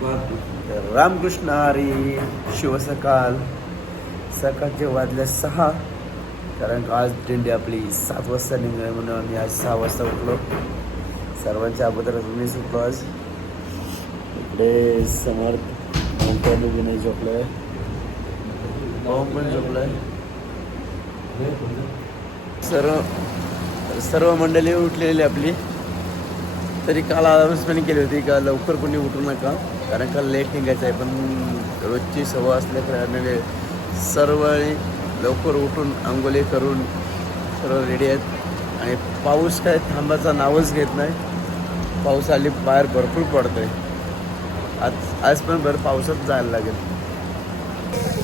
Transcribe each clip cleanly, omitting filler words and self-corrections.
रामकृष्ण हरी. शिवसकाळ. सकाळचे वाजले 6, कारण का आज दिंडी आपली 7 वाजता निघाली म्हणून आम्ही आज 6 वाजता उठलो. सर्वांच्या अगोदरच मी सुटलो आज. इकडे समर्थ मोठ्याने नाही झोपलाय, पाहून पण झोपलाय. सर्व मंडळी उठलेली आपली. तरी काल अनाउन्समेंट केली होती का लवकर कोणी उठू नका, कारण का लेट निघायचं आहे. पण रोजची सवय असल्याकारणाने सर्व लवकर उठून आंघोळी करून सर्व रेडी आहेत. आणि पाऊस काय थांबायचा नावच घेत नाही. पाऊस आली बाहेर भरपूर पडतोय. आज पण भर पावसात जायला लागेल.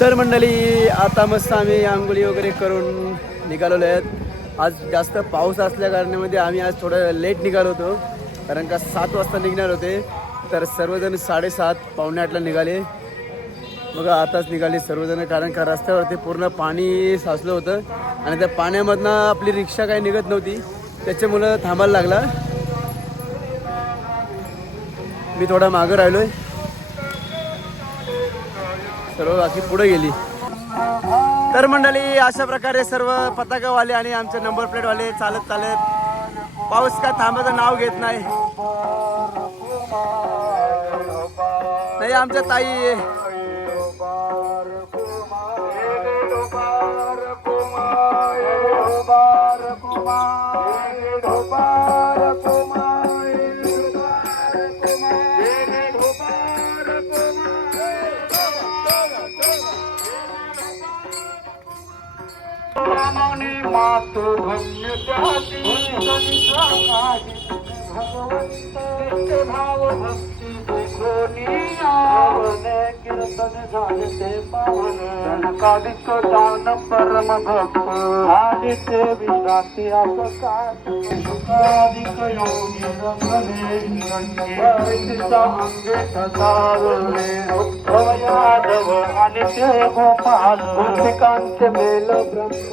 तर मंडळी आता मस्त आम्ही आंघोळी वगैरे करून निघालेलो आहेत. आज जास्त पाऊस असल्या कारणामध्ये आम्ही आज थोडं लेट निघालो होतो, कारण का 7 वाजता निघणार होते. तर सर्वजण 7:30 पावणे 8ला निघाले. बघा आताच निघाले सर्वजण, कारण का रस्त्यावरती पूर्ण पाणी साचलं होतं आणि त्या पाण्यामधनं आपली रिक्षा काही निघत नव्हती, त्याच्यामुळं थांबायला लागला. मी थोडा मागं राहिलोय, सर्व बाकी पुढे गेली. तर मंडळी अशा प्रकारे सर्व पताकावाले आणि आमचे नंबर प्लेटवाले चालत पाऊस काय थांबायचं नाव घेत नाही. आमच्या ताई भाव भक्ती कीर्तन झाले पावन कालिक दान परम भक्त आदित्य विश्रांती सुखाधिक योगी रंगले अंगे ठसावले उद्धव यादव आणि ते गोपाल गोपिकांचे मेल ब्रह्म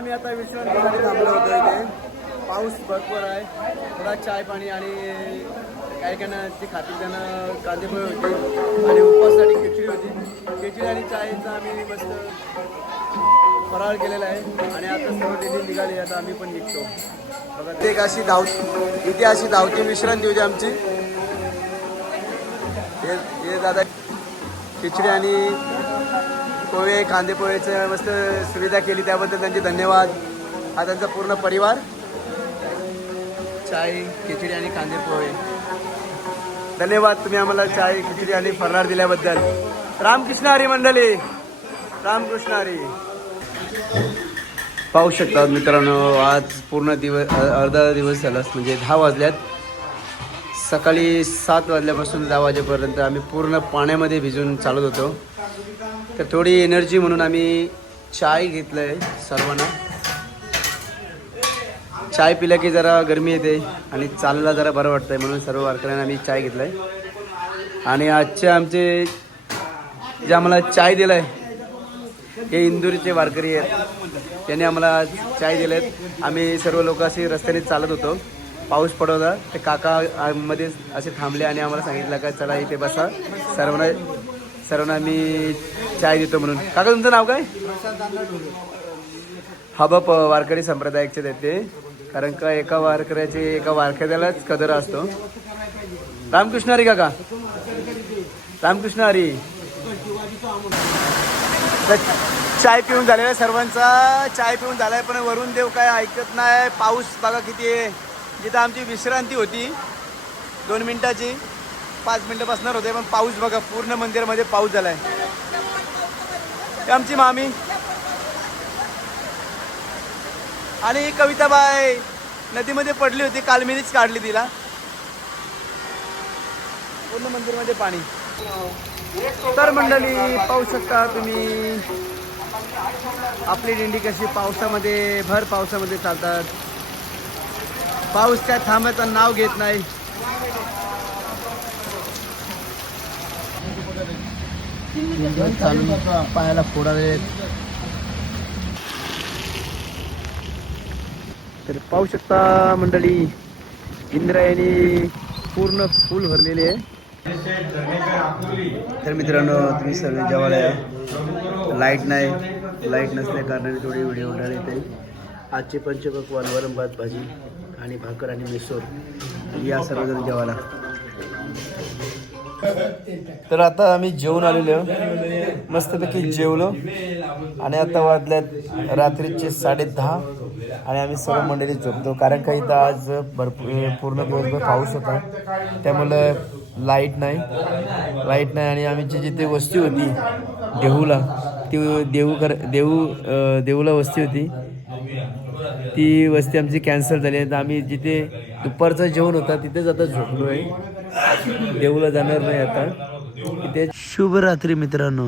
आम्ही आता विश्रांतीसाठी थांबलो होतो इथे. पाऊस भरपूर आहे. थोडा चाय पाणी आणि काही काहींना ते खातील त्यांना कांदेपोहे होते आणि उपवासासाठी खिचडी होती. खिचडी आणि चायचा आम्ही मस्त फराळ केलेला आहे आणि आता सर्व दिल्ली निघाली. आता आम्ही पण निघतो बघा. एक अशी इथे अशी धावती विश्रांती होती आमची. हे दादा खिचडी आणि पोहे कांदे पोहेचं मस्त सुविधा केली त्याबद्दल त्यांचे धन्यवाद. हा त्यांचा पूर्ण परिवार. चाय खिचडी आणि कांदे पोहे धन्यवाद. तुम्ही आम्हाला चाय खिचडी आणि फराळ दिल्याबद्दल. रामकृष्ण हरी मंडळी. रामकृष्ण हरी. पाहू शकता मित्रांनो आज पूर्ण दिवस अर्धा दिवस झाला म्हणजे 10 वाजल्यात. सकाळी 7 वाजल्यापासून 10 वाजेपर्यंत आम्ही पूर्ण पाण्यामध्ये भिजून चालत होतो. तर थोडी एनर्जी म्हणून आम्ही चाय घेतलं आहे सर्वांना. चाय पिलं की जरा गरमी येते आणि चालायला जरा बरं वाटतं आहे म्हणून सर्व वारकऱ्यांना आम्ही चाय घेतलं आहे. आणि आजचे आमचे जे आम्हाला चाय दिलं आहे हे इंदूरचे वारकरी आहेत. त्यांनी आम्हाला चाय दिले आहेत. आम्ही सर्व लोक असे रस्त्याने चालत होतो. पाऊस पडत होता. ते काका मध्ये असे थांबले आणि आम्हाला सांगितलं का चला इथे बसा सर्वांना मी चाय देतो म्हणून. काका तुमचं नाव काय? हबप वारकरी संप्रदायाचे देते कारण का एका वारकऱ्यालाच कदर असतो. रामकृष्ण हरी काका. रामकृष्ण हरी. चाय पिऊन झालेला सर्वांचा. चाय पिऊन झालाय पण वरून देव काय ऐकत नाही. पाऊस बघा किती आहे. जिथं आमची विश्रांती होती 2 मिनिटाची 5 मिनिटं बसणार होते पण पाऊस बघा पूर्ण मंदिरामध्ये पाऊस झालाय. आमची मामी आणि कविताबाई नदीमध्ये पडली होती. काल मीच काढली तिला. पूर्ण मंदिरमध्ये पाणी. तर मंडळी पाहू शकता तुम्ही आपली दिंडी कशी पावसामध्ये भर पावसामध्ये चालतात. पाऊस काय थांबायचं नाव घेत नाही. चालून पायाला फोडाले. तर पाहू शकता मंडळी इंद्रायणी पूर्ण फुल भरलेली आहे. तर मित्रांनो तुम्ही सर्व जेवायला या. लाईट नसल्या कारणाने थोडी व्हिडिओ उडाले येते. आजचे पंचपक्वान वरण भात भाजी आणि भाकर आणि मिसळ या सर्वजण जेवायला. तर आता आम्ही जेवून आलेलो मस्तपैकी जेवलो आणि आता वाजल्यात रात्रीचे 10:30 आणि आम्ही सर्व मंडळी झोपतो कारण का इथं आज भरपूर पूर्ण दिवसभर पाऊस होता त्यामुळं लाईट नाही आणि आमची जिथे वस्ती होती देहूला ती देहूला वस्ती होती ती वस्ती आमची कॅन्सल झाली आहे. तर आम्ही जिथे दुपारचं जेवण होता तिथेच आता झोपलो आहे. देहूला जाणार नाही आता. तिथे शुभरात्री मित्रांनो.